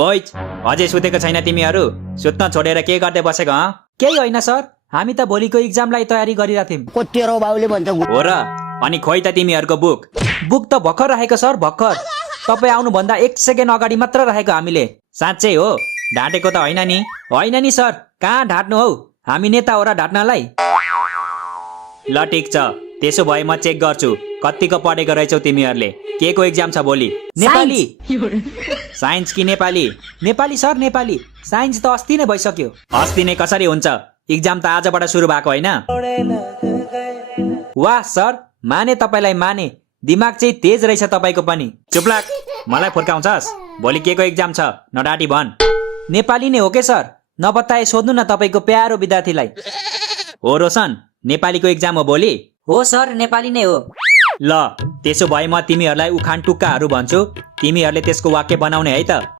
Boys अझै सुतेको छैन तिमीहरू? सुत्न छोडेर के गर्दै बसेको हँ? केही होइन सर, हामी त भोलिको इक्जामलाई तयारी गरिरहेथ्यौं। को तेरो बाउले भन्छ हो र? अनि खोइ त तिमीहरूको बुक? बुक त भर्खर राखेको सर, भर्खर। तपाईँ आउनुभन्दा 1 सेकेन्ड अगाडि मात्र राखेको हामीले। साँच्चै हो? ढाँटेको त होइन नि? होइन नि सर, कहाँ ढाँट्नु हौ, हामी नेता हो र ढाँट्नलाई? ल ठिक छ, त्यसो भए म चेक गर्छु कतिको पढेको रहेछौ तिमीहरूले। के को एक्जाम छ भोलि? नेपाली। साइन्स कि नेपाली? नेपाली सर, नेपाली। साइन्स त अस्ति नै भइसक्यो। अस्ति नै कसरी हुन्छ? एक्जाम त आजबाट सुरु भएको होइन? वाह सर, माने तपाईँलाई माने। दिमाग चाहिँ तेज रहेछ तपाईँको पनि। चुप लाग, मलाई फुर्काउँछस्? भोलि के को एक्जाम छ? नडाटी भन। नेपाली नै हो के सर? नबताए सोध्नु न तपाईँको प्यारो विद्यार्थीलाई। हो रोशन, नेपालीको एक्जाम हो भोलि? हो सर, नेपाली नै हो। ल त्यसो भए म तिमीहरूलाई उखान टुक्काहरू भन्छु, तिमीहरूले त्यसको वाक्य बनाउने है त।